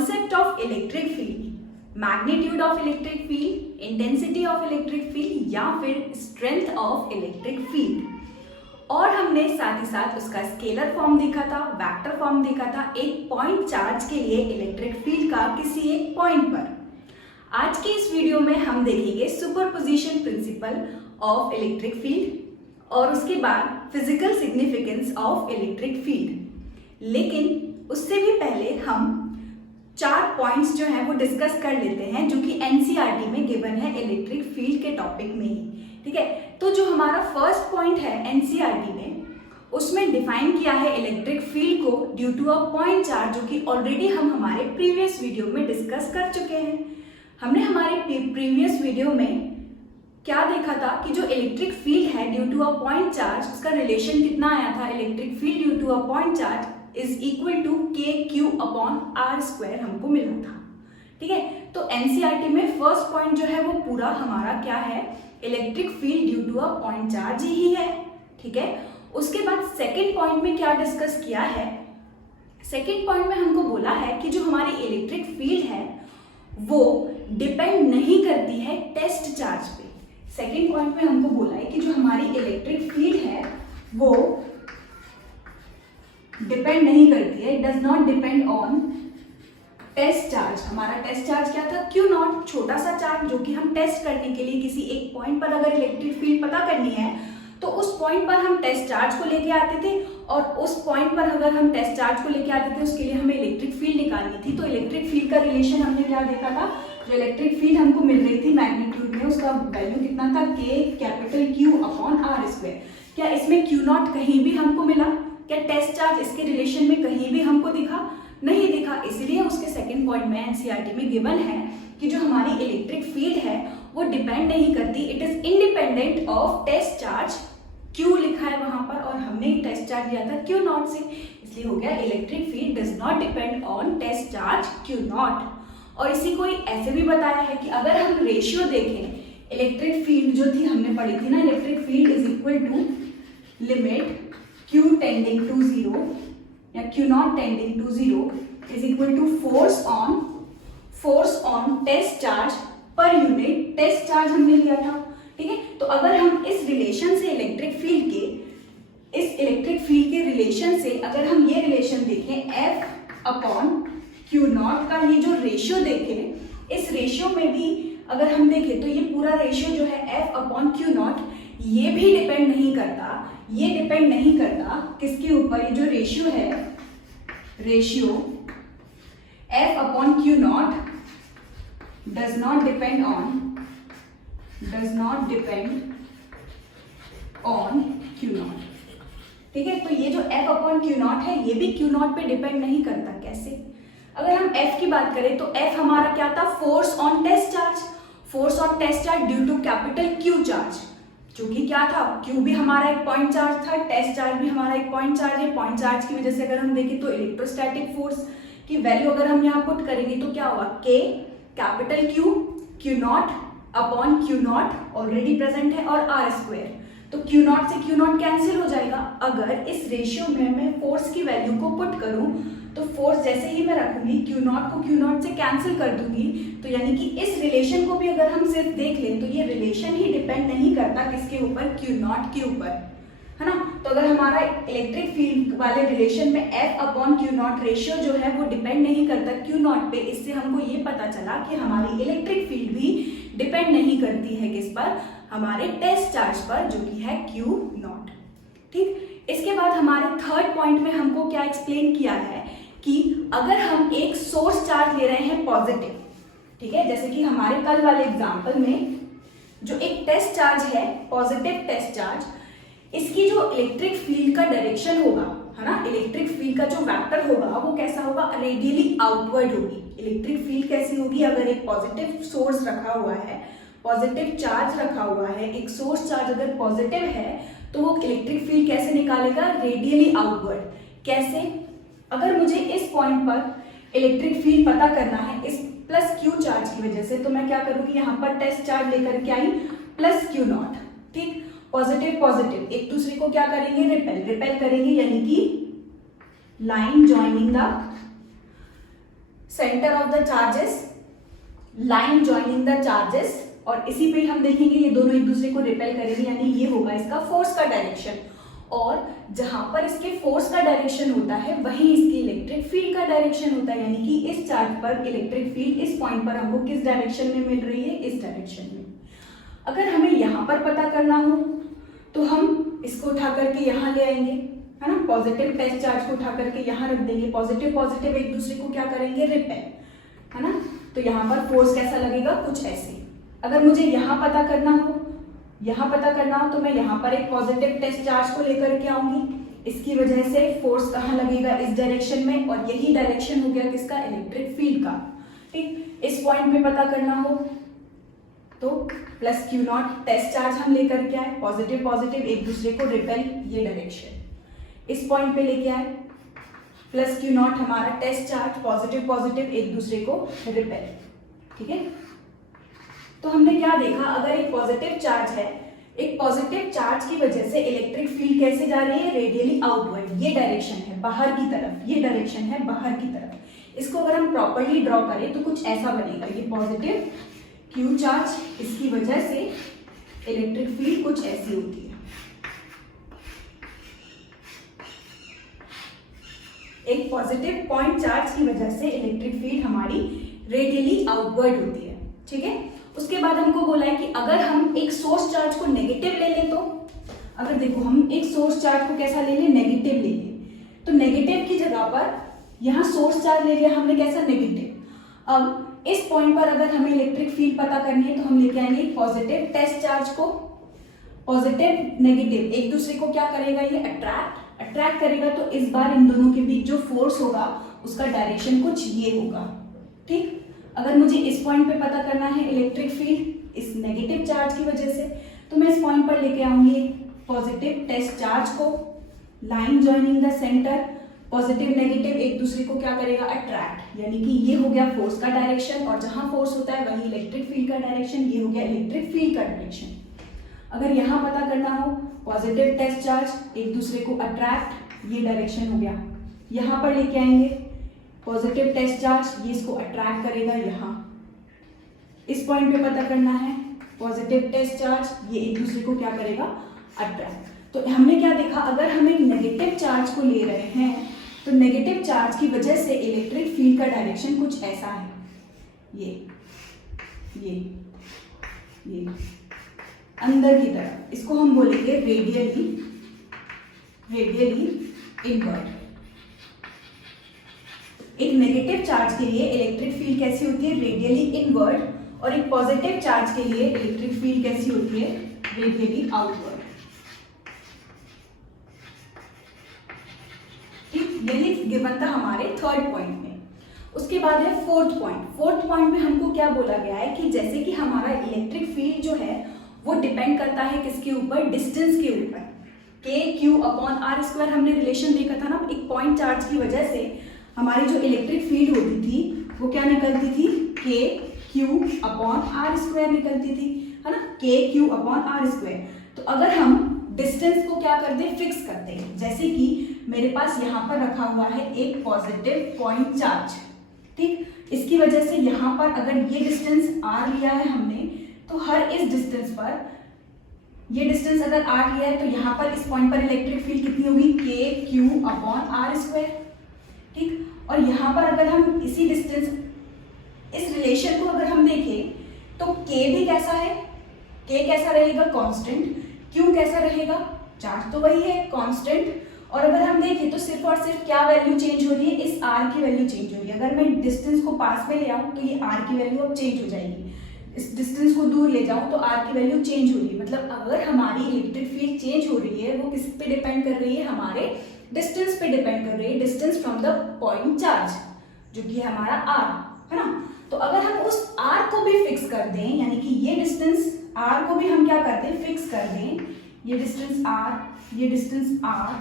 Concept of electric field, magnitude of electric field, intensity of electric field या फिर strength of electric field. और हमने साथ ही साथ उसका स्केलर फॉर्म देखा था, वेक्टर फॉर्म देखा था, एक पॉइंट चार्ज के लिए इलेक्ट्रिक फील्ड का किसी एक पॉइंट पर। आज की इस वीडियो में हम देखेंगे superposition principle of electric field और उसके बाद physical significance of electric field. लेकिन उससे भी पहले हम 4 पॉइंट्स जो हैं वो डिस्कस कर लेते हैं जो कि एनसीईआरटी में गिवन है इलेक्ट्रिक फील्ड के टॉपिक में ही। ठीक है, तो जो हमारा फर्स्ट पॉइंट है एनसीईआरटी में, उसमें डिफाइन किया है इलेक्ट्रिक फील्ड को due to a point charge, जो कि ऑलरेडी हम हमारे प्रीवियस वीडियो में डिस्कस कर चुके हैं। हमने हमारे प्रीवियस वीडियो में क्या देखा था कि जो इलेक्ट्रिक फील्ड है due to a point charge, उसका रिलेशन कितना आया था, electric field due to a point charge is equal to KQ/R² हमको मिला था। ठीक है, तो एनसीईआरटी में फर्स्ट पॉइंट जो है वो पूरा हमारा क्या है, electric field due to a point charge ही है। ठीक है, उसके बाद सेकेंड पॉइंट में क्या डिस्कस किया है, सेकेंड पॉइंट में हमको बोला है कि जो हमारी इलेक्ट्रिक फील्ड है वो डिपेंड नहीं करती है टेस्ट चार्ज पे। सेकेंड पॉइंट में हमको बोला है कि जो हमारी इलेक्ट्रिक फील्ड है वो डिपेंड नहीं करती है, it does not depend on test charge. हमारा टेस्ट चार्ज क्या था, Q0, छोटा सा चार्ज जो कि हम टेस्ट करने के लिए किसी एक पॉइंट पर अगर इलेक्ट्रिक फील्ड पता करनी है तो उस पॉइंट पर हम टेस्ट चार्ज को लेके आते थे, और उस पॉइंट पर अगर हम टेस्ट चार्ज को लेके आते थे उसके लिए हमें इलेक्ट्रिक फील्ड निकालनी थी। तो इलेक्ट्रिक फील्ड का रिलेशन हमने क्या देखा था, जो इलेक्ट्रिक फील्ड हमको मिल रही थी मैग्नीट्यूड में, उसका वैल्यू कितना था, KQ/R²। क्या इसमें Q0 कहीं भी हमको मिला, क्या टेस्ट चार्ज इसके रिलेशन में कहीं भी हमको दिखा, नहीं दिखा। इसलिए उसके सेकंड पॉइंट में एनसीईआरटी में गिवन है कि जो हमारी इलेक्ट्रिक फील्ड है वो डिपेंड नहीं करती, it is independent of test charge. Q लिखा है वहां पर और हमने टेस्ट चार्ज लिया था Q0 से, इसलिए हो गया electric field does not depend on test charge Q0। और इसी को ऐसे भी बताया है कि अगर हम रेशियो देखें, इलेक्ट्रिक फील्ड जो थी हमने पढ़ी थी ना, electric field is equal to limit Q tending to 0 या Q0 tending to 0 is equal to force on test charge per unit test charge हमने लिया था। ठीक है, तो अगर हम इस रिलेशन से इलेक्ट्रिक फील्ड के रिलेशन से अगर हम ये रिलेशन देखें F/Q0 का, ये जो रेशियो देखें, इस रेशियो में भी अगर हम देखें तो ये पूरा रेशियो जो है F/Q0 ये भी डिपेंड नहीं करता, ये डिपेंड नहीं करता किसके ऊपर, ये जो रेशियो है, ratio F/Q0 does not depend on Q0। ठीक है, तो ये जो F/Q0 है ये भी Q0 पे डिपेंड नहीं करता। कैसे, अगर हम F की बात करें तो F हमारा क्या था, force on test charge due to capital Q charge, जो कि क्या था, Q भी हमारा एक पॉइंट चार्ज था, टेस्ट चार्ज भी हमारा एक पॉइंट चार्ज है। पॉइंट चार्ज की वजह से अगर हम देखें तो इलेक्ट्रोस्टैटिक फोर्स की वैल्यू अगर हम यहाँ पुट करेंगे तो क्या होगा, Q0 ऑलरेडी प्रेजेंट है और R², तो Q0 से Q0 कैंसिल हो जाएगा। अगर इस रेशियो में मैं फोर्स की वैल्यू को पुट करूं तो फोर्स जैसे ही मैं रखूंगी Q0 को Q0 से कैंसिल कर दूंगी, तो यानी कि इस रिलेशन को भी अगर हम सिर्फ देख लें तो ये रिलेशन ही डिपेंड नहीं करता किसके ऊपर, Q0 के ऊपर, है ना। तो अगर हमारा इलेक्ट्रिक फील्ड वाले रिलेशन में F/Q0 रेशियो जो है वो डिपेंड नहीं करता Q0 पे, इससे हमको ये पता चला कि हमारी इलेक्ट्रिक फील्ड भी डिपेंड नहीं करती है किस पर, हमारे टेस्ट चार्ज पर, जो कि है Q0। ठीक, इसके बाद हमारे थर्ड पॉइंट में हमको क्या एक्सप्लेन किया है कि अगर हम एक सोर्स चार्ज ले रहे हैं पॉजिटिव, ठीक है, जैसे कि हमारे कल वाले एग्जांपल में जो एक टेस्ट चार्ज है, पॉजिटिव टेस्ट चार्ज, इसकी जो इलेक्ट्रिक फील्ड का डायरेक्शन होगा, है ना, इलेक्ट्रिक फील्ड का जो वेक्टर होगा वो कैसा होगा, रेडियली आउटवर्ड होगी। इलेक्ट्रिक फील्ड कैसी होगी, अगर एक पॉजिटिव सोर्स रखा हुआ है, पॉजिटिव चार्ज रखा हुआ है, एक सोर्स चार्ज अगर पॉजिटिव है तो वो इलेक्ट्रिक फील्ड कैसे निकालेगा, रेडियली आउटवर्ड। कैसे, अगर मुझे इस पॉइंट पर इलेक्ट्रिक फील्ड पता करना है इस प्लस Q चार्ज की वजह से, तो मैं क्या करूंगी, यहाँ पर टेस्ट चार्ज लेकर के आई प्लस Q0। ठीक, पॉजिटिव एक दूसरे को क्या करेंगे, रिपेल करेंगे, यानी कि line joining the centre of the charges, line joining the charges, और इसी पे हम देखेंगे ये दोनों एक दूसरे को रिपेल करेंगे, यानी ये होगा इसका फोर्स का डायरेक्शन, और जहां पर इसके फोर्स का डायरेक्शन होता है वहीं इसकी इलेक्ट्रिक फील्ड का डायरेक्शन होता है, यानी कि इस चार्ज पर इलेक्ट्रिक फील्ड इस पॉइंट पर हमको किस डायरेक्शन में मिल रही है, इस डायरेक्शन में। अगर हमें यहाँ पर पता करना हो तो हम इसको उठा करके यहाँ ले आएंगे, है ना, पॉजिटिव टेस्ट चार्ज को उठा करके यहाँ रख देंगे, पॉजिटिव पॉजिटिव एक दूसरे को क्या करेंगे, रिपेल, है ना। तो यहाँ पर फोर्स कैसा लगेगा, कुछ ऐसे। अगर मुझे यहाँ पता करना हो तो मैं यहाँ पर एक पॉजिटिव टेस्ट चार्ज को लेकर के आऊंगी, इसकी वजह से फोर्स कहाँ लगेगा, इस डायरेक्शन में, और यही डायरेक्शन हो गया किसका, इलेक्ट्रिक फील्ड का। ठीक, इस पॉइंट पे पता करना हो तो plus Q naught test charge हम लेकर के आए, पॉजिटिव पॉजिटिव एक दूसरे को रिपेल, ये डायरेक्शन। इस पॉइंट पे लेके आए, प्लस क्यू नॉट हमारा टेस्ट चार्ज, पॉजिटिव पॉजिटिव एक दूसरे को रिपेल। ठीक है, तो हमने क्या देखा, अगर एक पॉजिटिव चार्ज है, एक पॉजिटिव चार्ज की वजह से इलेक्ट्रिक फील्ड कैसे जा रही है, रेडियली आउटवर्ड, ये डायरेक्शन है बाहर की तरफ, ये डायरेक्शन है बाहर की तरफ। इसको अगर हम प्रॉपर्ली ड्रॉ करें तो कुछ ऐसा बनेगा, ये पॉजिटिव क्यू चार्ज, इसकी वजह से इलेक्ट्रिक फील्ड कुछ ऐसी होती है। एक पॉजिटिव पॉइंट चार्ज की वजह से इलेक्ट्रिक फील्ड हमारी रेडियली आउटवर्ड होती है। ठीक है, उसके बाद हमको बोला है कि अगर हम एक सोर्स चार्ज को नेगेटिव ले लें, तो अगर देखो हम एक सोर्स चार्ज को कैसा ले लें, नेगेटिव ले लें, तो नेगेटिव की जगह पर यहाँ सोर्स चार्ज ले लिया हमने, कैसा, नेगेटिव। अब इस पॉइंट पर अगर हमें इलेक्ट्रिक फील्ड पता करनी है तो हम लेके आएंगे पॉजिटिव टेस्ट चार्ज को, पॉजिटिव नेगेटिव एक दूसरे को क्या करेगा, ये अट्रैक्ट करेगा, तो इस बार इन दोनों के बीच जो फोर्स होगा उसका डायरेक्शन कुछ ये होगा। ठीक, अगर मुझे इस पॉइंट पे पता करना है इलेक्ट्रिक फील्ड इस नेगेटिव चार्ज की वजह से, तो मैं इस पॉइंट पर लेके आऊंगी पॉजिटिव टेस्ट चार्ज को, line joining the centre, positive negative एक दूसरे को क्या करेगा, अट्रैक्ट, यानी कि ये हो गया फोर्स का डायरेक्शन, और जहां फोर्स होता है वही इलेक्ट्रिक फील्ड का डायरेक्शन, ये हो गया इलेक्ट्रिक फील्ड का डायरेक्शन। अगर यहाँ पता करना हो, पॉजिटिव टेस्ट चार्ज एक दूसरे को अट्रैक्ट, ये डायरेक्शन हो गया। यहाँ पर लेके आएंगे पॉजिटिव टेस्ट चार्ज, ये इसको अट्रैक्ट करेगा यहाँ। इस पॉइंट पे पता करना है पॉजिटिव टेस्ट चार्ज, ये एक दूसरे को क्या करेगा, अट्रैक्ट। तो हमने क्या देखा, अगर हम एक नेगेटिव चार्ज को ले रहे हैं तो नेगेटिव चार्ज की वजह से इलेक्ट्रिक फील्ड का डायरेक्शन कुछ ऐसा है, ये अंदर की तरफ, इसको हम बोलेंगे रेडियली इनवर्ड। एक नेगेटिव चार्ज के लिए इलेक्ट्रिक फील्ड कैसी होती है, रेडियली इनवर्ड, और एक पॉजिटिव चार्ज के लिए इलेक्ट्रिक फील्ड कैसी होती है, रेडियली आउटवर्ड। ठीक, यही गिवन था हमारे थर्ड पॉइंट में। उसके बाद है फोर्थ पॉइंट में हमको क्या बोला गया है कि जैसे कि हमारा इलेक्ट्रिक फील्ड जो है वो डिपेंड करता है किसके ऊपर, डिस्टेंस के ऊपर। KQ/r² हमने रिलेशन देखा था ना, एक पॉइंट चार्ज की वजह से हमारी जो इलेक्ट्रिक फील्ड होती थी वो क्या निकलती थी, KQ/r² निकलती थी, है ना, KQ/r²। तो अगर हम डिस्टेंस को क्या करते हैं, फिक्स करते हैं, जैसे कि मेरे पास यहाँ पर रखा हुआ है एक पॉजिटिव पॉइंट चार्ज। ठीक, इसकी वजह से यहाँ पर अगर ये डिस्टेंस r लिया है हमने, तो हर इस डिस्टेंस पर, ये डिस्टेंस अगर r लिया है तो यहाँ पर इस पॉइंट पर इलेक्ट्रिक फील्ड कितनी होगी, KQ/r²। ठीक, और यहाँ पर अगर हम इसी डिस्टेंस, इस रिलेशन को अगर हम देखें तो K भी कैसा है, K कैसा रहेगा, कांस्टेंट, Q कैसा रहेगा, चार्ज तो वही है, कांस्टेंट, और अगर हम देखें तो सिर्फ और सिर्फ क्या वैल्यू चेंज हो रही है, इस r की वैल्यू चेंज हो रही है। अगर मैं डिस्टेंस को पास में ले आऊँ तो ये r की वैल्यू अब चेंज हो जाएगी, इस डिस्टेंस को दूर ले जाऊँ तो r की वैल्यू चेंज हो रही है। मतलब अगर हमारी इलेक्ट्रिक फील्ड चेंज हो रही है वो किस पे डिपेंड कर रही है, हमारे डिस्टेंस पे डिपेंड कर रही है, distance from the point charge, जो कि हमारा r है ना। तो अगर हम उस r को भी फिक्स कर दें, यानी कि ये डिस्टेंस r को भी हम क्या करते हैं, फिक्स कर दें, ये डिस्टेंस r, ये डिस्टेंस r,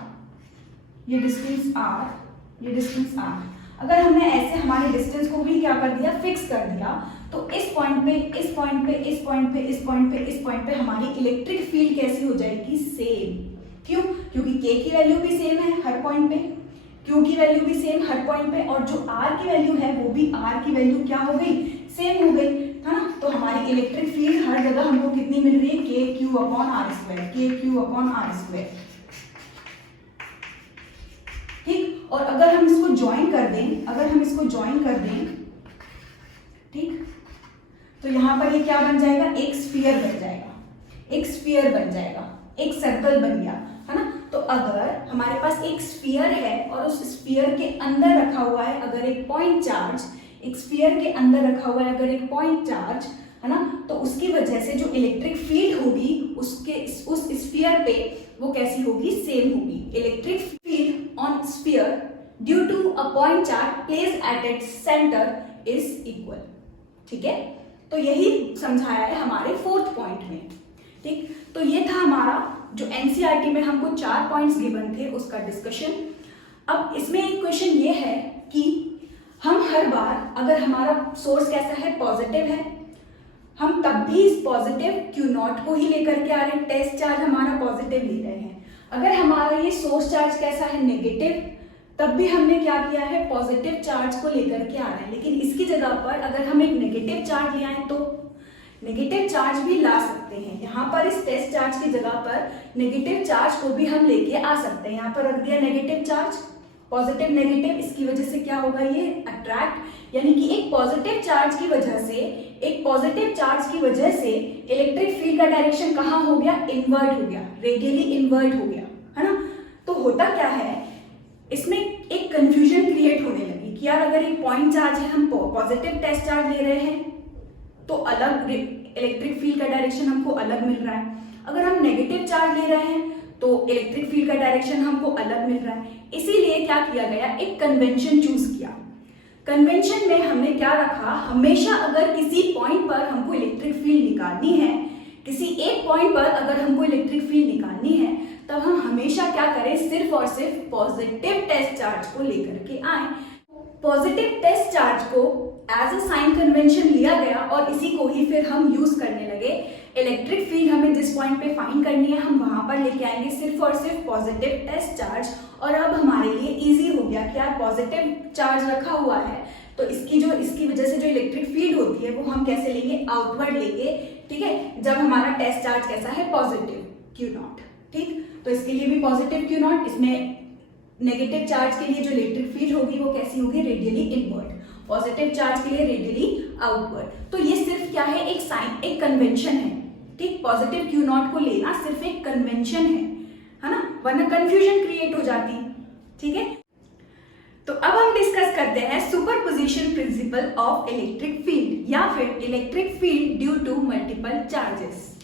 ये डिस्टेंस r, ये डिस्टेंस r, अगर हमने ऐसे हमारे डिस्टेंस को भी क्या कर दिया, फिक्स कर दिया, तो इस पॉइंट पे, इस पॉइंट पे, इस पॉइंट पे, इस पॉइंट पे, इस पॉइंट पे हमारी इलेक्ट्रिक फील्ड कैसी हो जाएगी, सेम। क्यों, क्योंकि K की वैल्यू भी सेम है हर पॉइंट पे, Q की वैल्यू भी सेम हर पॉइंट पे, और जो R की वैल्यू है वो भी R की वैल्यू क्या हो गई, सेम हो गई, है ना। तो हमारी इलेक्ट्रिक फील्ड हर जगह हमको कितनी मिल रही है, KQ/R², KQ/R²। ठीक, और अगर हम इसको ज्वाइन कर दें, ठीक, तो यहाँ पर ये क्या बन जाएगा, एक स्फीयर बन जाएगा, एक सर्कल बन गया, है ना। तो अगर हमारे पास एक स्फीयर है और उस स्फीयर के अंदर रखा हुआ है अगर एक पॉइंट चार्ज, है ना, तो उसकी वजह से जो इलेक्ट्रिक फील्ड होगी उस स्फीयर पे वो कैसी होगी, सेम होगी। Electric field on sphere due to a point charge placed at its centre is equal. ठीक है, तो यही समझाया है हमारे 4th पॉइंट में। ठीक, तो ये था हमारा जो एनसीईआरटी में हमको 4 पॉइंट्स गिवन थे उसका डिस्कशन। अब इसमें एक क्वेश्चन ये है कि हम हर बार अगर हमारा सोर्स कैसा है, पॉजिटिव है, हम तब भी इस पॉजिटिव Q0 को ही लेकर के आ रहे हैं, टेस्ट चार्ज हमारा पॉजिटिव ले रहे हैं। अगर हमारा ये सोर्स चार्ज कैसा है, नेगेटिव, तब भी हमने क्या किया है, पॉजिटिव चार्ज को लेकर के आ रहे हैं। लेकिन इसकी जगह पर अगर हम एक नेगेटिव चार्ज ले आए तो नेगेटिव चार्ज भी ला सकते हैं। यहाँ पर इस टेस्ट चार्ज की जगह पर नेगेटिव चार्ज को भी हम लेके आ सकते हैं। यहाँ पर रख दिया नेगेटिव चार्ज, पॉजिटिव नेगेटिव, इसकी वजह से क्या होगा, ये अट्रैक्ट, यानी कि एक पॉजिटिव चार्ज की वजह से इलेक्ट्रिक फील्ड का डायरेक्शन कहाँ हो गया, इन्वर्ट हो गया, रेडियली इन्वर्ट हो गया, है ना। तो होता क्या है, इसमें एक कंफ्यूजन क्रिएट होने लगी कि यार अगर एक पॉइंट चार्ज है, हम पॉजिटिव टेस्ट चार्ज ले रहे हैं तो अलग इलेक्ट्रिक फील्ड का डायरेक्शन हमको अलग मिल रहा है, अगर हम नेगेटिव चार्ज ले रहे हैं तो इलेक्ट्रिक फील्ड का डायरेक्शन हमको अलग मिल रहा है। इसीलिए क्या किया गया, एक कन्वेंशन चूज किया। कन्वेंशन में हमने क्या रखा, हमेशा अगर किसी पॉइंट पर हमको इलेक्ट्रिक फील्ड निकालनी है, किसी एक पॉइंट पर अगर हमको इलेक्ट्रिक फील्ड निकालनी है, तब हम हमेशा क्या करें, सिर्फ और सिर्फ पॉजिटिव टेस्ट चार्ज को लेकर के आए। पॉजिटिव टेस्ट चार्ज को एज अ साइन कन्वेंशन लिया गया और इसी को ही फिर हम यूज करने लगे। इलेक्ट्रिक फील्ड हमें जिस पॉइंट पे फाइंड करनी है हम वहां पर लेके आएंगे सिर्फ और सिर्फ पॉजिटिव टेस्ट चार्ज। और अब हमारे लिए इजी हो गया कि यार पॉजिटिव चार्ज रखा हुआ है तो इसकी वजह से जो इलेक्ट्रिक फील्ड होती है वो हम कैसे लेंगे, आउटवर्ड लेंगे। ठीक है, जब हमारा टेस्ट चार्ज कैसा है, पॉजिटिव Q0। ठीक, तो इसके लिए भी पॉजिटिव Q0, इसमें नेगेटिव चार्ज के लिए जो इलेक्ट्रिक फील्ड होगी वो कैसी होगी, रेडियली इनवर्ट, पॉजिटिव चार्ज के लिए रेडियली आउटवर्ड। तो ये सिर्फ क्या है, एक साइन, एक कन्वेंशन है। ठीक, पॉजिटिव Q0 को लेना सिर्फ एक कन्वेंशन है ना, वरना कंफ्यूजन क्रिएट हो जाती। ठीक है, तो अब हम डिस्कस करते हैं superposition principle of electric field या फिर electric field due to multiple charges.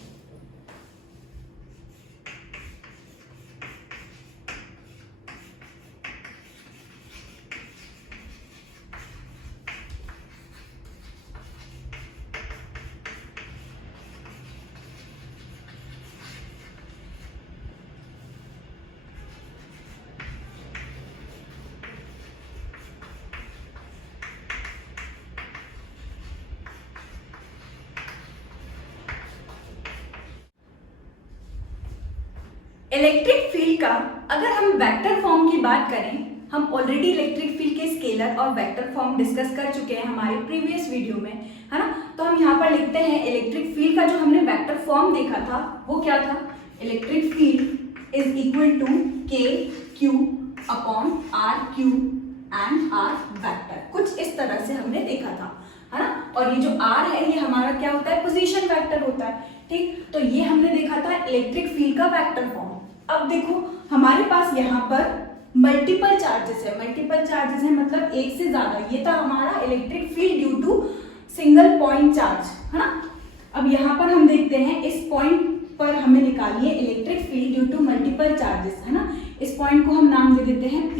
Electric field का अगर हम वेक्टर फॉर्म की बात करें, हम ऑलरेडी इलेक्ट्रिक फील्ड के स्केलर और वेक्टर फॉर्म डिस्कस कर चुके हैं हमारे प्रीवियस वीडियो में, है ना। तो हम यहाँ पर लिखते हैं इलेक्ट्रिक फील्ड का जो हमने वेक्टर फॉर्म देखा था वो क्या था, electric field is equal to KQ upon RQ and R vector. कुछ इस तरह से हमने देखा था, है ना। और ये जो R है ये हमारा क्या होता है, पोजीशन वेक्टर होता है। ठीक, तो ये हमने देखा था इलेक्ट्रिक फील्ड का वेक्टर फॉर्म। अब देखो हमारे पास यहाँ पर मल्टीपल चार्जेस है, मतलब एक से ज्यादा। ये था हमारा electric field due to single point charge, है ना। अब यहाँ पर हम देखते हैं इस पॉइंट पर हमें निकालिए electric field due to multiple charges, है ना। इस पॉइंट को हम नाम दे देते हैं P।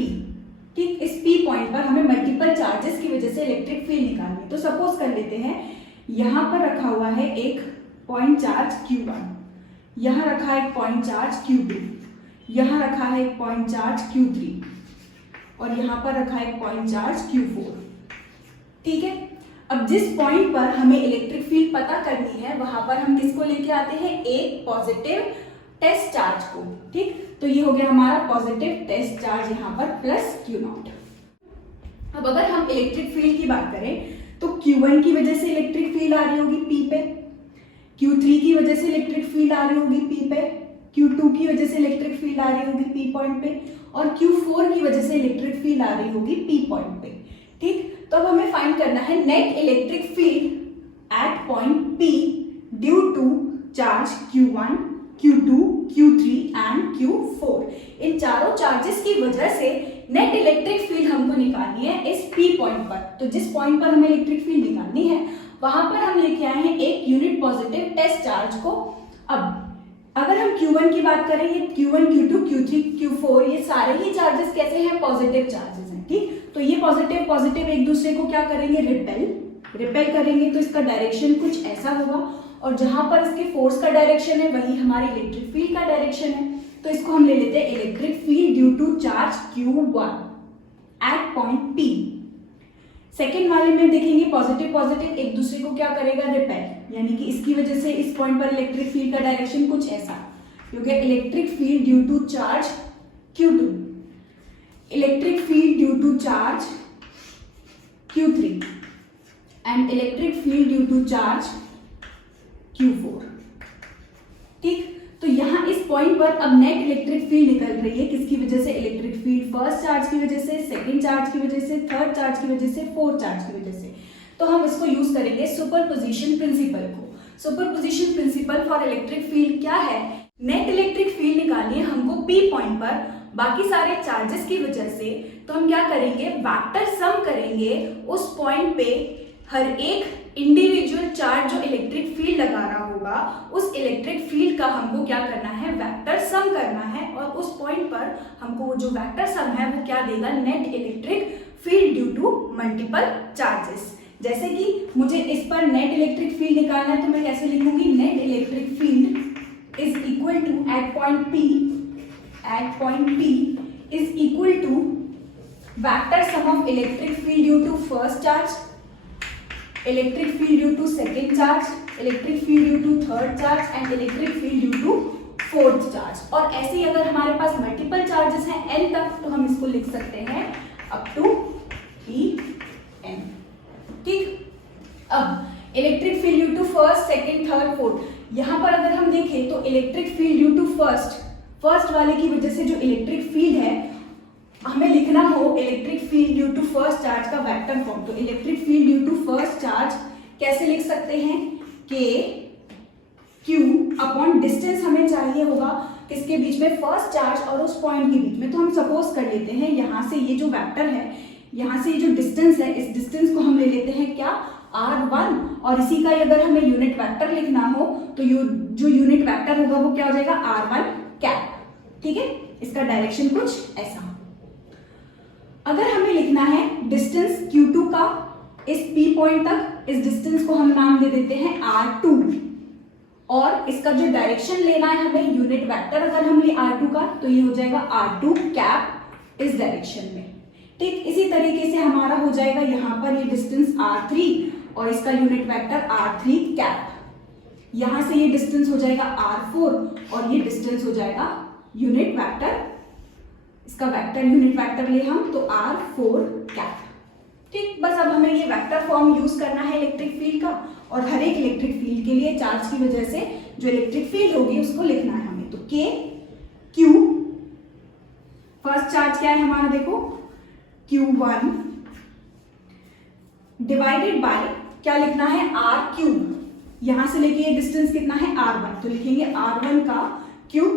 ठीक, इस P पॉइंट पर हमें मल्टीपल चार्जेस की वजह से इलेक्ट्रिक फील्ड निकालनी है। तो सपोज कर लेते हैं यहाँ पर रखा हुआ है एक पॉइंट चार्ज Q1, यहाँ रखा है एक पॉइंट चार्ज Q2, यहाँ रखा है एक पॉइंट चार्ज Q3 और यहाँ पर रखा है एक पॉइंट चार्ज Q4। ठीक है, अब जिस पॉइंट पर हमें इलेक्ट्रिक फील्ड पता करनी है वहां पर हम किसको लेके आते हैं, एक पॉजिटिव टेस्ट चार्ज को। ठीक, तो ये हो गया हमारा पॉजिटिव टेस्ट चार्ज यहाँ पर प्लस Q नॉट। अब अगर हम इलेक्ट्रिक फील्ड की बात करें तो Q1 की वजह से इलेक्ट्रिक फील्ड आ रही होगी P पे, Q3 की वजह से इलेक्ट्रिक फील्ड आ रही होगी P पे, Q2 की वजह से इलेक्ट्रिक फील्ड आ रही होगी P पॉइंट पे, और Q4 की वजह से इलेक्ट्रिक फील्ड आ रही होगी P पॉइंट पे। ठीक, तो अब हमें फाइंड करना है net electric field at point P due to charge Q1, Q2, Q3 and Q4। इन चारों चार्जेस की वजह से नेट इलेक्ट्रिक फील्ड हमको निकालनी है इस P पॉइंट पर। तो जिस पॉइंट पर हमें इलेक्ट्रिक फील्ड निकालनी है वहां पर हम लेके आए हैं एक यूनिट पॉजिटिव टेस्ट चार्ज को। अब अगर हम Q1 की बात करें, ये Q1, Q2, Q3, Q4 ये सारे ही चार्जेस कैसे हैं? पॉजिटिव चार्जेस हैं। ठीक, तो ये पॉजिटिव पॉजिटिव एक दूसरे को क्या करेंगे? रिपेल करेंगे। तो इसका डायरेक्शन कुछ ऐसा होगा, और जहां पर इसके फोर्स का डायरेक्शन है वही हमारी इलेक्ट्रिक फील्ड का डायरेक्शन है। तो इसको हम ले लेते हैं electric field due to charge Q1 at point P। Second वाले में देखेंगे पॉजिटिव पॉजिटिव एक दूसरे को क्या करेगा? रिपेल, यानी कि इसकी वजह से इस पॉइंट पर इलेक्ट्रिक फील्ड का डायरेक्शन कुछ ऐसा, क्योंकि electric field due to charge Q2, electric field due to charge Q3 and electric field due to charge Q4। ठीक, तो यहाँ इस पॉइंट पर अब नेट इलेक्ट्रिक फील्ड निकल रही है किसकी वजह से? इलेक्ट्रिक फील्ड फर्स्ट चार्ज की वजह से, सेकंड चार्ज की वजह से, थर्ड चार्ज की वजह से, फोर्थ चार्ज की वजह से। तो हम इसको यूज करेंगे सुपरपोजिशन प्रिंसिपल को। Superposition principle for electric field क्या है? नेट इलेक्ट्रिक फील्ड निकालनी है हमको P पॉइंट पर बाकी सारे चार्जेस की वजह से। तो हम क्या करेंगे? वेक्टर सम करेंगे उस पॉइंट पे हर एक इंडिविजुअल चार्ज जो इलेक्ट्रिक फील्ड लगा रहा होगा उस इलेक्ट्रिक फील्ड का हमको क्या करना है? वेक्टर सम करना है, और उस पॉइंट पर हमको जो वेक्टर सम है वो क्या देगा? Net electric field due to multiple charges. जैसे कि मुझे इस पर नेट इलेक्ट्रिक फील्ड निकालना है तो मैं कैसे लिखूंगी? Net electric field is equal to at point P is equal to vector sum of electric field due to first charge, electric field due to second charge, electric field due to third charge and electric field due to fourth charge. और ऐसे ही अगर हमारे पास multiple charges हैं n तक तो हम इसको लिख सकते हैं अप टू En। ठीक, अब electric field due to first, second, third, fourth. यहाँ पर अगर हम देखें तो electric field due to first वाले की वजह से जो इलेक्ट्रिक फील्ड है हमें लिखना हो electric field due to first charge का वेक्टर फॉर्म। तो electric field due to first charge कैसे लिख सकते हैं? K Q अपॉन डिस्टेंस हमें चाहिए होगा किसके बीच में? फर्स्ट चार्ज और उस पॉइंट के बीच में। तो हम सपोज कर लेते हैं यहाँ से ये जो वेक्टर है, यहाँ से ये जो डिस्टेंस है, इस डिस्टेंस को हम ले लेते हैं क्या? R1, और इसी का अगर हमें यूनिट वेक्टर लिखना हो तो जो यूनिट वेक्टर होगा वो क्या हो जाएगा? R1 cap. ठीक है, इसका डायरेक्शन कुछ ऐसा। अगर हमें लिखना है डिस्टेंस Q2 का इस P पॉइंट तक, इस डिस्टेंस को हम नाम दे देते हैं R2, और इसका जो डायरेक्शन लेना है हमें यूनिट वेक्टर अगर हम ले R2 का तो ये हो जाएगा R2 कैप इस डायरेक्शन में। ठीक, इसी तरीके से हमारा हो जाएगा यहाँ पर ये डिस्टेंस R3 और इसका यूनिट वेक्टर R3 कैप। यहां से ये डिस्टेंस हो जाएगा R4 और ये डिस्टेंस हो जाएगा यूनिट वेक्टर, इसका वेक्टर यूनिट वेक्टर ले हम तो R4 कैप। ठीक, बस अब हमें ये वेक्टर फॉर्म यूज करना है इलेक्ट्रिक फील्ड का, और हर एक इलेक्ट्रिक फील्ड के लिए चार्ज की वजह से जो इलेक्ट्रिक फील्ड होगी उसको लिखना है हमें। तो K Q, फर्स्ट चार्ज क्या है हमारा? देखो Q1 डिवाइडेड बाय क्या लिखना है? R cube. यहां से लेके ये डिस्टेंस कितना है? R1, तो लिखेंगे R1 का क्यूब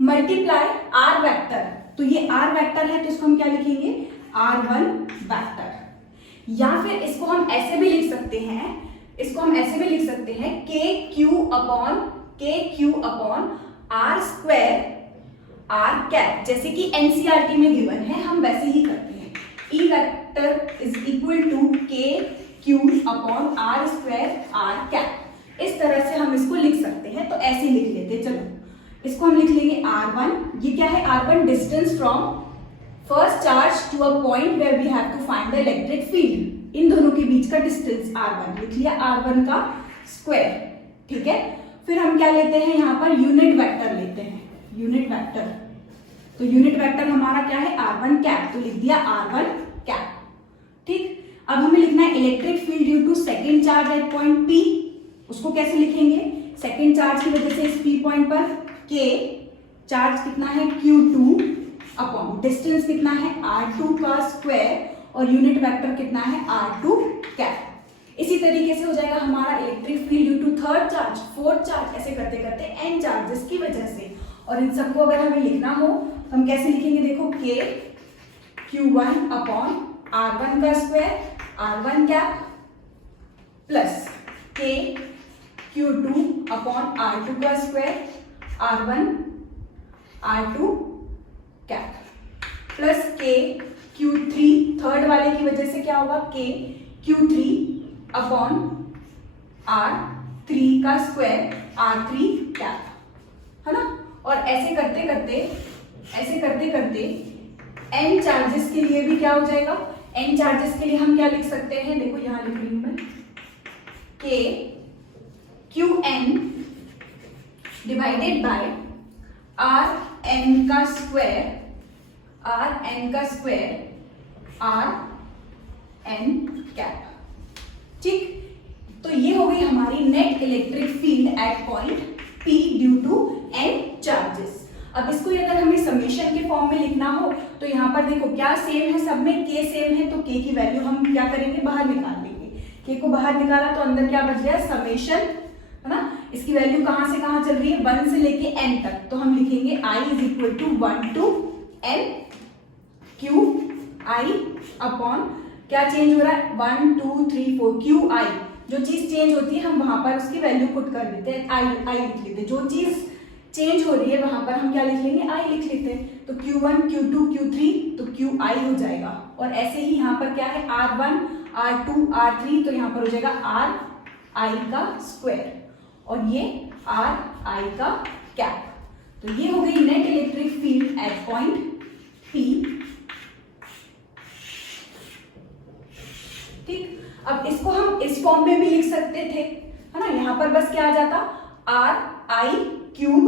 मल्टीप्लाई R वेक्टर। तो ये R वेक्टर है तो इसको हम क्या लिखेंगे? R1 vector. या फिर इसको हम ऐसे भी लिख सकते हैं, K Q upon R square R cap, जैसे कि एनसीईआरटी में गिवन है हम वैसे ही करते हैं। E vector is equal to K Q upon R square R cap. इस तरह से हम इसको लिख सकते हैं, तो ऐसे लिख लेते हैं। चलो इसको हम लिख लेंगे R1। ये क्या है? R1 distance from first charge to a point where we have to find the electric field. इन दोनों के बीच का डिस्टेंस R1 लिख लिया, R1 का स्क्वायर। ठीक है, फिर हम क्या लेते हैं? यहाँ पर यूनिट वेक्टर लेते हैं, यूनिट वेक्टर तो यूनिट वेक्टर हमारा क्या है r1 कैप, तो लिख दिया r1 कैप। ठीक, अब हमें लिखना है electric field due to second charge at point P। उसको कैसे लिखेंगे, सेकेंड चार्ज की वजह से इस P पॉइंट पर K चार्ज कितना है Q2 अपॉन डिस्टेंस कितना है r2 का स्क्वायर और यूनिट वेक्टर कितना है r2 कैप। इसी तरीके से हो जाएगा हमारा electric field due to third charge, fourth charge, ऐसे करते करते n चार्जेस की वजह से। और इन सबको अगर हमें लिखना हो तो हम कैसे लिखेंगे, देखो K Q1 अपॉन r1 का square r1 cap plus K Q2 upon r2 का square r1 r2 cap plus K Q3 third वाले की वजह से क्या होगा K Q3 अपॉन r3 का स्क्वायर r3 कैप, है ना। और ऐसे करते करते n चार्जेस के लिए भी क्या हो जाएगा, n चार्जेस के लिए हम क्या लिख सकते हैं, देखो यहां लिख रही हूं मैं K Qn divided by Rn का स्क्वायर Rn कैप। ठीक, तो ये हो गई हमारी net electric field at point P due to n charges. अब इसको अगर हमें समेशन के फॉर्म में लिखना हो तो यहाँ पर देखो क्या सेम है, सब में K सेम है, तो K की वैल्यू हम क्या करेंगे, बाहर निकाल लेंगे। K को बाहर निकाला तो अंदर क्या बच गया, समेशन, है ना। इसकी वैल्यू कहाँ से कहाँ चल रही है, 1 से लेके n तक, तो हम लिखेंगे I is equal to 1 to n Q I upon क्या चेंज हो रहा है, 1 2 3 4 Q I, जो चीज चेंज होती है हम वहां पर उसकी वैल्यू पुट कर देते हैं, I लिख लेते हैं। जो चीज चेंज हो रही है वहां पर हम क्या लिख लेंगे, I लिख लेते हैं। तो Q1 Q2 Q3 तो QI हो जाएगा। और ऐसे ही यहाँ पर क्या है, R1 R2 R3, तो यहाँ पर हो जाएगा RI का स्क्वायर और ये RI का कैप। तो ये हो गई net electric field at point P। ठीक, अब इसको हम इस फॉर्म में भी लिख सकते थे, है ना। यहाँ पर बस क्या आ जाता, RI क्यूब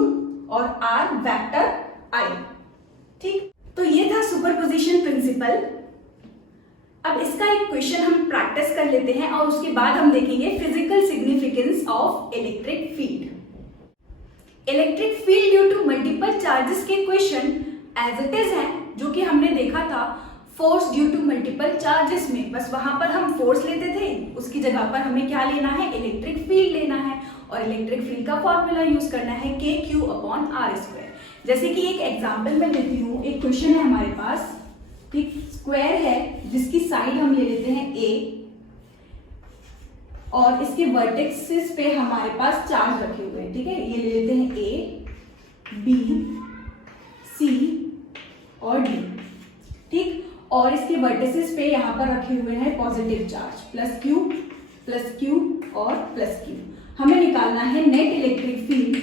और R वेक्टर I। ठीक, तो ये था सुपरपोजिशन प्रिंसिपल। अब इसका एक क्वेश्चन हम प्रैक्टिस कर लेते हैं और उसके बाद हम देखेंगे physical significance of electric field. Electric field due to multiple charges के क्वेश्चन एज इट इज है, जो कि हमने देखा था force due to multiple charges में। बस वहां पर हम फोर्स लेते थे, उसकी जगह पर हमें क्या लेना है, इलेक्ट्रिक फील्ड लेना है और इलेक्ट्रिक फील्ड का फॉर्मूला यूज करना है K Q upon R square. जैसे कि एक एग्जांपल मैं देती हूँ, एक क्वेश्चन है हमारे पास, ठीक, स्क्वायर है जिसकी साइड हम ले लेते हैं A और इसके वर्टेक्सेस पे हमारे पास चार्ज रखे हुए हैं। ठीक है, ये ले लेते हैं A B C और D। ठीक, और इसके वर्टिसेस पे यहाँ पर रखे हुए हैं पॉजिटिव चार्ज प्लस Q और प्लस Q। हमें निकालना है net electric field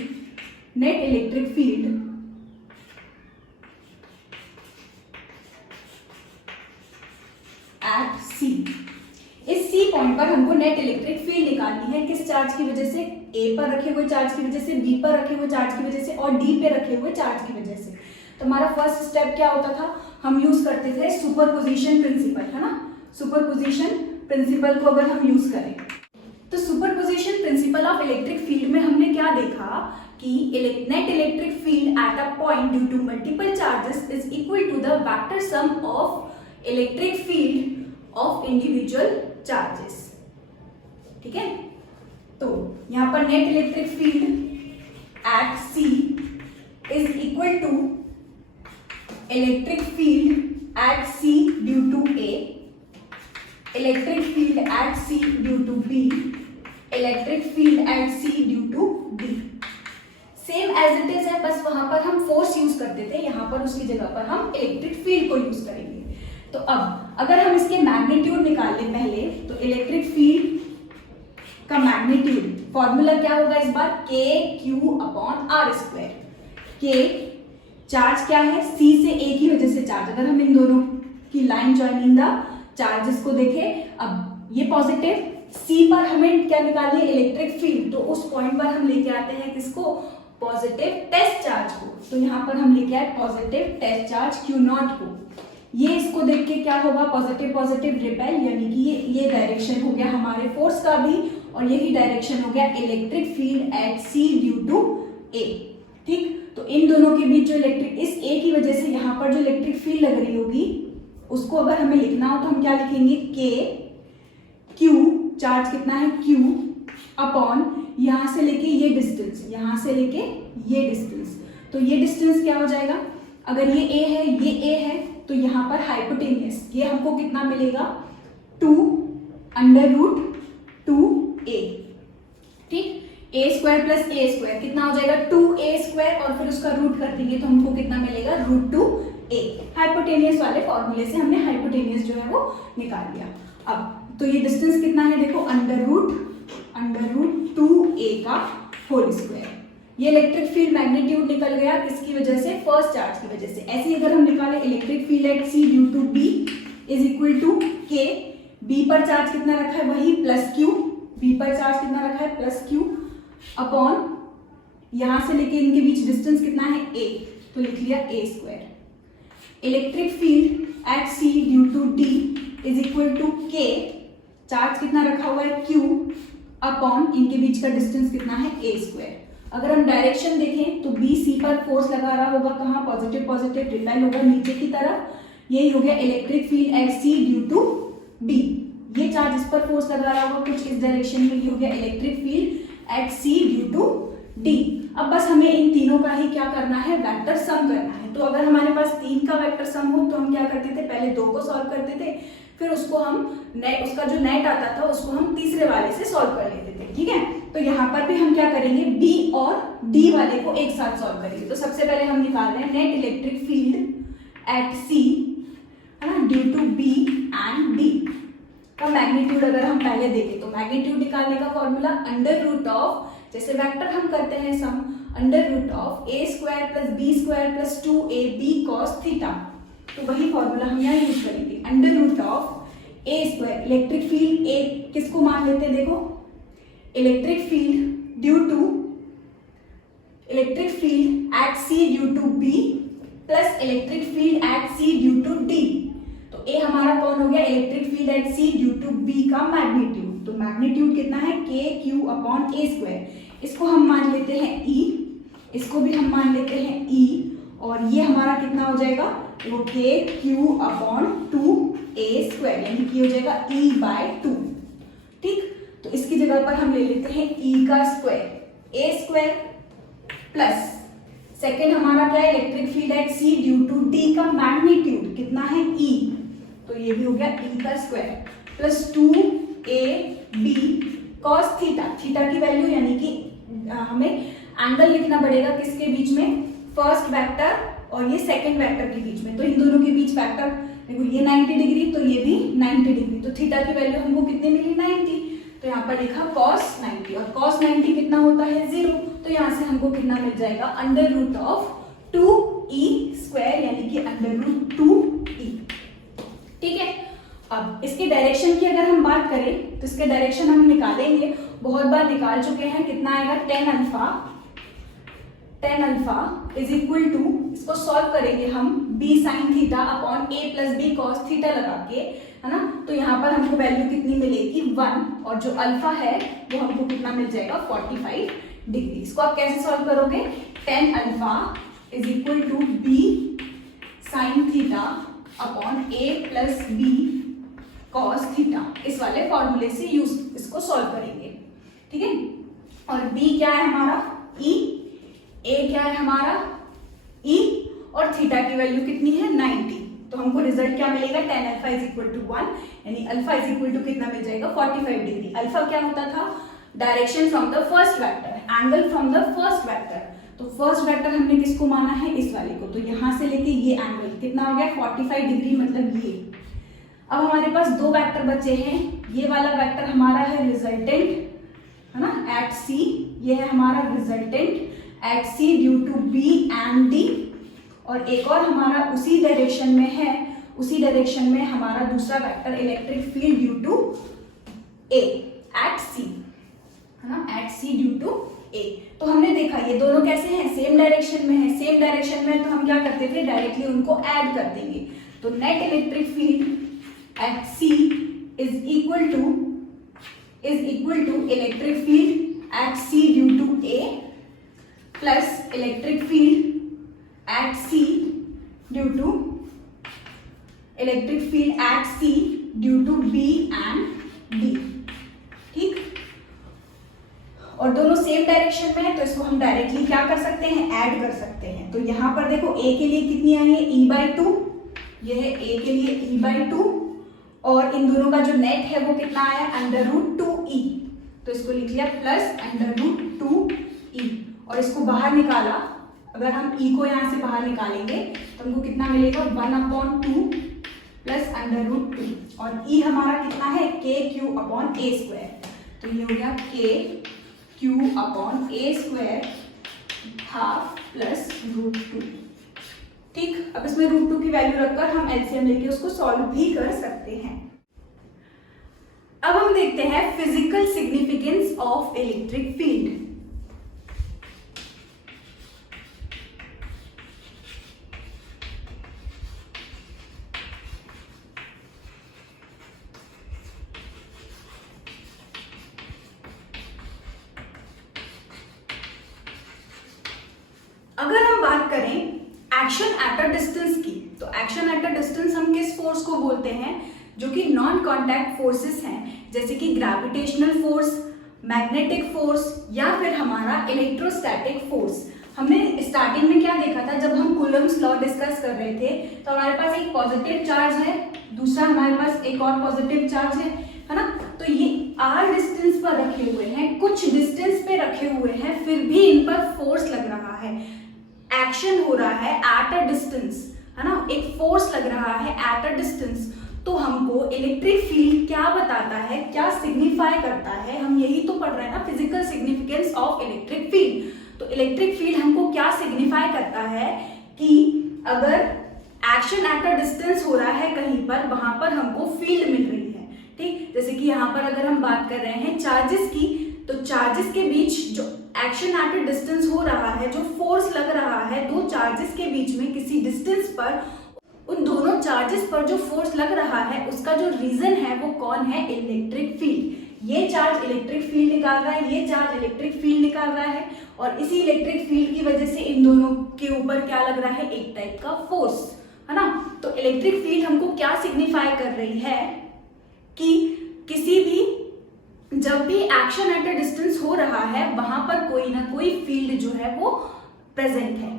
at C। इस C पॉइंट पर हमको नेट इलेक्ट्रिक फील्ड निकालनी है, किस चार्ज की वजह से, A पर रखे हुए चार्ज की वजह से, B पर रखे हुए चार्ज की वजह से और D पे रखे हुए चार्ज की वजह से। तो हमारा फर्स्ट स्टेप क्या होता था, हम यूज करते थे सुपरपोजिशन प्रिंसिपल, है ना। सुपरपोजिशन प्रिंसिपल को अगर हम यूज करें तो superposition principle of electric field में हमने क्या देखा कि net electric field at a point due to multiple charges is equal to the vector sum of electric field of individual charges. ठीक है, तो यहां पर net electric field at C is equal to electric field at C due to A, electric field at C due to B, electric field at C due to D। Same as it is है, बस वहां पर हम force use करते थे, यहाँ पर उसकी जगह पर हम इलेक्ट्रिक फील्ड को यूज करेंगे। तो अब अगर हम इसके मैग्नीट्यूड निकाल लें पहले, तो इलेक्ट्रिक फील्ड का मैग्नीट्यूड फॉर्मूला क्या होगा इस बार, K Q upon R square. K charge क्या है, C से A की वजह से चार्ज। अगर हम इन दोनों की लाइन ज्वाइनिंग द चार्जेस को देखें, अब ये पॉजिटिव, C पर हमें क्या निकालनी है, इलेक्ट्रिक फील्ड। तो उस पॉइंट पर हम लेके आते हैं किसको, पॉजिटिव टेस्ट चार्ज को। तो यहाँ पर हम लेके आए पॉजिटिव टेस्ट चार्ज Q0 को। ये इसको देख के क्या होगा, पॉजिटिव पॉजिटिव रिपेल, यानी कि ये डायरेक्शन हो गया हमारे फोर्स का भी, और यही डायरेक्शन हो गया electric field at C due to A। ठीक, तो इन दोनों के बीच जो इलेक्ट्रिक, इस A की वजह से यहाँ पर जो इलेक्ट्रिक फील्ड लग रही होगी उसको अगर हमें लिखना हो तो हम क्या लिखेंगे, K Q, चार्ज कितना है Q अपॉन यहां से लेके ये डिस्टेंस, यहां से लेके ये डिस्टेंस। तो ये डिस्टेंस क्या हो जाएगा, अगर ये A है, ये A है, तो यहाँ पर हाइपोटेनियस ये हमको कितना मिलेगा 2 अंडर रूट 2A। ठीक, A square plus A square कितना हो जाएगा 2A स्क्वायर, और फिर उसका रूट कर देंगे तो हमको कितना मिलेगा √2A। हाइपोटेनियस वाले फॉर्मूले से हमने हाइपोटेनियस जो है वो निकाल लिया। अब तो ये डिस्टेंस कितना है देखो, अंडर रूट 2A का होल स्क्वायर। ये इलेक्ट्रिक फील्ड मैग्नीट्यूड निकल गया किसकी वजह से, फर्स्ट चार्ज की वजह से। ऐसे ही अगर हम निकाले electric field at C due to B is equal to K, B पर चार्ज कितना रखा है वही प्लस Q, B पर चार्ज कितना रखा है प्लस Q अपॉन यहां से लेके इनके बीच डिस्टेंस कितना है A, तो लिख लिया A square. Electric field at C due to D is equal to K, charge कितना रखा हुआ है Q अपॉन इनके बीच का डिस्टेंस कितना है A स्क्वायर। अगर हम डायरेक्शन देखें तो B C पर फोर्स लगा रहा होगा, कहाँ, पॉजिटिव पॉजिटिव रिपेल होगा नीचे की तरफ। यही हो गया electric field at C due to B। ये चार्ज इस पर फोर्स लगा रहा होगा कुछ इस डायरेक्शन में, ये हो गया electric field at C due to D। अब बस हमें इन तीनों का ही क्या करना है, वेक्टर सम करना है। तो अगर हमारे पास 3 का वेक्टर सम हो तो हम क्या करते थे, पहले 2 को सॉल्व करते थे, फिर उसको हम उसका जो नेट आता था उसको हम तीसरे वाले से सॉल्व कर लेते थे। ठीक है, तो यहाँ पर भी हम क्या करेंगे, B और D वाले को एक साथ सॉल्व करेंगे। तो सबसे पहले हम निकाल रहे हैं net electric field at C है ना due to B and D का मैग्नीट्यूड। अगर हम पहले देखें तो मैग्नीट्यूड निकालने का फॉर्मूला अंडर रूट ऑफ, जैसे वेक्टर हम करते हैं sum, under root of A square plus B square plus 2AB cos theta. तो वही फॉर्मूला हम यहाँ यूज करेंगे, under root of A square, electric field A किसको मान लेते हैं देखो, electric field due to electric field at C due to B plus electric field at C due to D। तो A हमारा कौन हो गया, electric field at C due to B का मैग्नीट्यूड। तो मैग्नीट्यूड कितना है K Q upon A square. इसको हम मान लेते हैं E, इसको भी हम मान लेते हैं E, और ये हमारा कितना हो जाएगा, वो K Q upon 2A square, यानी कि हो जाएगा E/2। ठीक, तो इसकी जगह पर हम ले लेते हैं E का square, A square plus second हमारा क्या है, electric field at C due to D का मैग्नीट्यूड कितना है E, तो ये भी हो गया E का square plus 2AB cos theta. Theta की वैल्यू यानी कि हमें एंगल लिखना पड़ेगा किसके बीच में, फर्स्ट वेक्टर और ये सेकंड वेक्टर के बीच में। तो इन दोनों के बीच वेक्टर देखो, ये 90 डिग्री तो ये भी 90 डिग्री, तो थीटा की वैल्यू हमको कितनी मिली 90। तो यहाँ पर लिखा cos 90, और cos 90 कितना होता है 0। तो यहाँ से हमको कितना मिल जाएगा, under root of 2E square, यानी कि अंडर रूट 2E। ठीक है, अब इसके डायरेक्शन की अगर हम बात करें तो इसके डायरेक्शन हम निकालेंगे, बहुत बार निकाल चुके हैं। कितना आएगा, tan alpha is equal to, इसको सॉल्व करेंगे हम B sine theta upon A plus B cos theta लगा के, है ना। तो यहाँ पर हमको वैल्यू कितनी मिलेगी 1, और जो अल्फा है वो हमको कितना मिल जाएगा 45 डिग्री। इसको आप कैसे सॉल्व करोगे, tan alpha is equal to B sine theta upon A plus B cos theta, इस वाले फॉर्मूले से यूज इसको सॉल्व करेंगे। ठीक है, और B क्या है हमारा E, A क्या है हमारा E, और थीटा की वैल्यू कितनी है 90। तो हमको रिजल्ट क्या मिलेगा, tan alpha is equal to 1, यानी अल्फा इज इक्वल टू कितना मिल जाएगा 45 डिग्री। अल्फा क्या होता था, direction from the first vector, angle from the first vector. तो फर्स्ट वेक्टर हमने किसको माना है, इस वाले को। तो यहां से लेके ये एंगल कितना हो गया 45 डिग्री, मतलब ये। अब हमारे पास 2 वेक्टर बचे हैं, ये वाला वेक्टर हमारा है रिजल्टेंट, है ना, एट C, ये है हमारा resultant at C due to B and D, और एक और हमारा उसी डायरेक्शन में है, उसी डायरेक्शन में हमारा दूसरा vector electric field due to A at C, है ना, at C due to A. तो हमने देखा ये दोनों कैसे हैं, सेम डायरेक्शन में है। सेम डायरेक्शन में तो हम क्या करते थे, डायरेक्टली उनको ऐड कर देंगे। तो net electric field at C is equal to electric field at C due to A plus electric field at C due to electric field at C due to B and D. ठीक, और दोनों same direction में है तो इसको हम directly क्या कर सकते हैं, ऐड कर सकते हैं। तो यहां पर देखो a के लिए कितनी आई है, e/2, ये है a के लिए e/2, और इन दोनों का जो नेट है वो कितना आया, √2e। तो इसको लिख लिया प्लस √2e, और इसको बाहर निकाला। अगर हम e को यहां से बाहर निकालेंगे तो हमको कितना मिलेगा, 1/2 प्लस √2, और e हमारा कितना है, kq/a²। तो ये हो गया kq/a² हाफ प्लस √2। ठीक, अब इसमें √2 की वैल्यू रखकर हम एलसीएम लेके उसको सॉल्व भी कर सकते हैं। अब हम देखते हैं physical significance of electric field. अगर हम बात करें एक्शन एट अ डिस्टेंस की, तो एक्शन एट अ डिस्टेंस हम किस फोर्स को बोलते हैं, जो कि नॉन कॉन्टैक्ट फोर्सेस हैं, जैसे कि ग्रेविटेशनल फोर्स, मैग्नेटिक फोर्स या फिर हमारा इलेक्ट्रोस्टैटिक फोर्स। हमने स्टार्टिंग में क्या देखा था, जब हम कूलम्स लॉ डिस्कस कर रहे थे तो हमारे पास एक पॉजिटिव चार्ज है, दूसरा हमारे पास एक और पॉजिटिव चार्ज है ना। तो ये आर डिस्टेंस पर रखे हुए हैं, कुछ डिस्टेंस पे रखे हुए हैं, फिर भी इन पर फोर्स लग रहा है, एक्शन हो रहा है एट अ डिस्टेंस, है ना, एक फोर्स लग रहा है एट अ डिस्टेंस। तो हमको इलेक्ट्रिक फील्ड क्या बताता है, क्या सिग्निफाई करता है, हम यही तो पढ़ रहे हैं ना, physical significance of electric field. तो इलेक्ट्रिक फील्ड हमको क्या सिग्निफाई करता है कि अगर एक्शन एट अ डिस्टेंस हो रहा है कहीं पर, वहां पर हमको फील्ड मिल रही है। ठीक, जैसे कि यहाँ पर अगर हम बात कर रहे हैं चार्जेस की, तो चार्जेस के बीच जो एक्शन एट अ डिस्टेंस हो रहा है, जो फोर्स लग रहा है दो चार्जेस के बीच में किसी डिस्टेंस पर, उन दोनों चार्जेस पर जो फोर्स लग रहा है उसका जो रीजन है वो कौन है, इलेक्ट्रिक फील्ड। ये चार्ज इलेक्ट्रिक फील्ड निकाल रहा है, ये चार्ज इलेक्ट्रिक फील्ड निकाल रहा है, और इसी इलेक्ट्रिक फील्ड की वजह से इन दोनों के ऊपर क्या लग रहा है, एक टाइप का फोर्स, है ना। तो इलेक्ट्रिक फील्ड हमको क्या सिग्निफाई कर रही है कि किसी भी, जब भी एक्शन एट अ डिस्टेंस हो रहा है वहां पर कोई ना कोई फील्ड जो है वो प्रेजेंट है।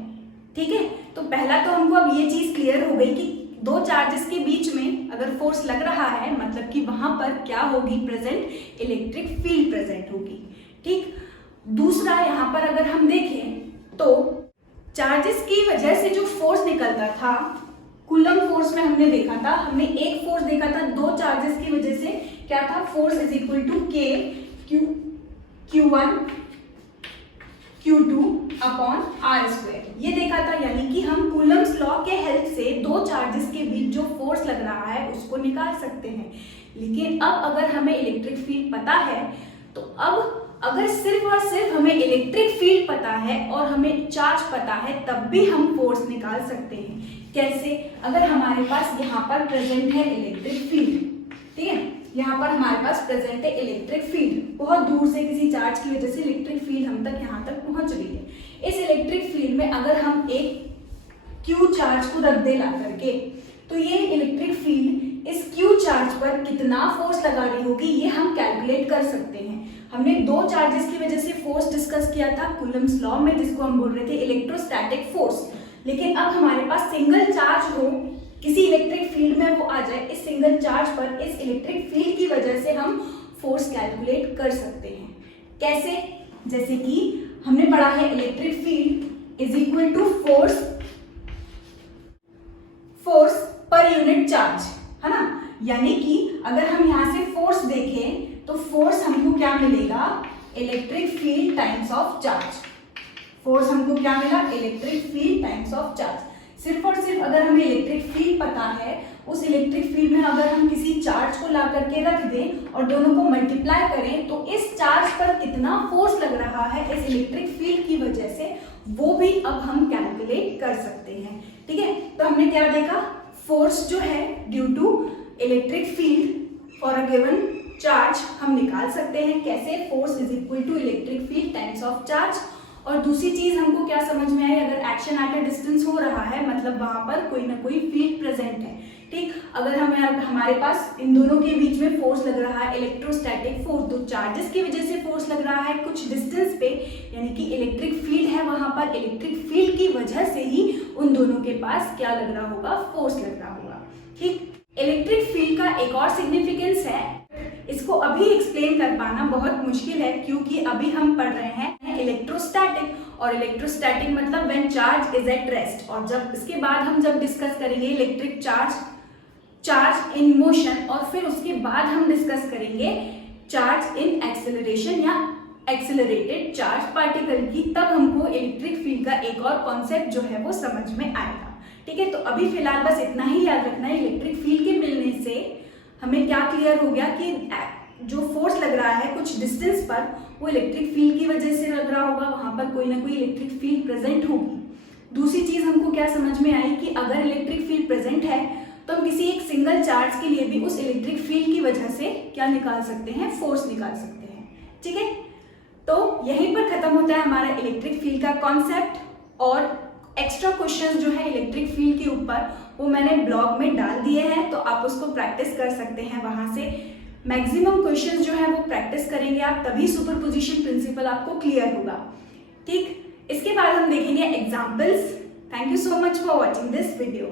ठीक है, तो पहला तो हमको अब ये चीज क्लियर हो गई कि दो चार्जेस के बीच में अगर फोर्स लग रहा है मतलब कि वहां पर क्या होगी, प्रेजेंट इलेक्ट्रिक फील्ड प्रेजेंट होगी। ठीक, दूसरा यहाँ पर अगर हम देखें तो चार्जेस की वजह से जो फोर्स निकलता था, कूलम फोर्स में हमने देखा था, हमने एक फोर्स देखा था दो चार्जेस की वजह से, क्या था, force is equal to k q1 q2 upon r², ये देखा था। यानी कि हम कूलम्स लॉ के हेल्प से दो चार्जेस के बीच जो फोर्स लग रहा है उसको निकाल सकते हैं। लेकिन अब अगर हमें इलेक्ट्रिक फील्ड पता है, तो अब अगर सिर्फ और सिर्फ हमें इलेक्ट्रिक फील्ड पता है और हमें चार्ज पता है, तब भी हम फोर्स निकाल सकते हैं। कैसे, अगर हमारे पास यहाँ पर प्रेजेंट है इलेक्ट्रिक फील्ड, ठीक है, यहाँ पर हमारे पास प्रेजेंट है इलेक्ट्रिक फील्ड, बहुत दूर से किसी चार्ज की वजह से इलेक्ट्रिक फील्ड हम तक यहाँ तक पहुंच रही है। इस इलेक्ट्रिक फील्ड में अगर हम एक क्यू चार्ज को रख दे ला करके, तो ये इलेक्ट्रिक फील्ड इस क्यू चार्ज पर कितना फोर्स लगा रही होगी ये हम कैलकुलेट कर सकते हैं। हमने दो चार्जेस की वजह से फोर्स डिस्कस किया था कूलम्स लॉ में, जिसको हम बोल रहे थे इलेक्ट्रोस्टैटिक फोर्स। लेकिन अब हमारे पास सिंगल चार्ज हो, किसी इलेक्ट्रिक फील्ड में वो आ जाए, इस सिंगल चार्ज पर इस इलेक्ट्रिक फील्ड की वजह से हम फोर्स कैलकुलेट कर सकते हैं। कैसे, जैसे कि हमने पढ़ा है electric field is equal to force per unit charge, है ना। यानी कि अगर हम यहाँ से फोर्स देखें तो फोर्स हमको क्या मिलेगा, electric field times of charge. Force हमको क्या मिला, electric field times of charge. सिर्फ और सिर्फ अगर हमें इलेक्ट्रिक फील्ड पता है, उस इलेक्ट्रिक फील्ड में अगर हम किसी चार्ज को ला करके रख दें और दोनों को मल्टीप्लाई करें, तो इस चार्ज पर कितना फोर्स लग रहा रहा है इस इलेक्ट्रिक फील्ड की वजह से, वो भी अब हम कैलकुलेट कर सकते हैं। ठीक है, तो हमने क्या देखा, फोर्स जो है due to electric field for a given charge हम निकाल सकते हैं कैसे, force is equal to electric field times of charge. और दूसरी चीज हमको क्या समझ में आई, अगर एक्शन एट अ डिस्टेंस हो रहा है मतलब वहां पर कोई ना कोई फील्ड प्रेजेंट है। ठीक, अगर हमारे पास इन दोनों के बीच में फोर्स लग रहा है इलेक्ट्रोस्टैटिक फोर्स, तो चार्जेस की वजह से फोर्स लग रहा है कुछ डिस्टेंस पे, यानी कि इलेक्ट्रिक फील्ड है वहां पर, इलेक्ट्रिक फील्ड की वजह से ही उन दोनों के पास क्या लग रहा होगा, फोर्स लग रहा होगा। ठीक, इलेक्ट्रिक फील्ड का एक और सिग्निफिकेंस है, इसको अभी एक्सप्लेन कर पाना बहुत मुश्किल है क्योंकि अभी हम पढ़ रहे हैं इलेक्ट्रोस्टैटिक, और इलेक्ट्रोस्टैटिक मतलब when charge is at rest, और जब इसके बाद हम जब डिस्कस करेंगे इलेक्ट्रिक चार्ज इन मोशन, और फिर उसके बाद हम डिस्कस करेंगे चार्ज इन एक्सेलरेशन या एक्सेलरेटेड चार्ज पार्टिकल की, तब हमको इलेक्ट्रिक फील्ड का एक और कॉन्सेप्ट जो है वो समझ में आएगा। ठीक है, तो अभी फिलहाल बस इतना ही याद रखना है, इलेक्ट्रिक फील्ड के मिलने से हमें क्या क्लियर हो गया कि जो फोर्स लग रहा है कुछ डिस्टेंस पर, वो इलेक्ट्रिक फील्ड की वजह से लग रहा होगा, वहां पर कोई ना कोई इलेक्ट्रिक फील्ड प्रेजेंट होगी। दूसरी चीज हमको क्या समझ में आई कि अगर इलेक्ट्रिक फील्ड प्रेजेंट है तो हम किसी एक सिंगल चार्ज के लिए भी उस इलेक्ट्रिक फील्ड की वजह से क्या निकाल सकते हैं, फोर्स निकाल सकते हैं। ठीक है, तो यहीं पर खत्म होता है हमारा इलेक्ट्रिक फील्ड का कॉन्सेप्ट, और एक्स्ट्रा क्वेश्चंस जो है इलेक्ट्रिक फील्ड के ऊपर वो मैंने ब्लॉग में डाल दिए हैं, तो आप उसको प्रैक्टिस कर सकते हैं वहां से। मैक्सिमम क्वेश्चंस जो है वो प्रैक्टिस करेंगे आप, तभी सुपरपोजिशन प्रिंसिपल आपको क्लियर होगा। ठीक, इसके बाद हम देखेंगे examples. Thank you so much for watching this video.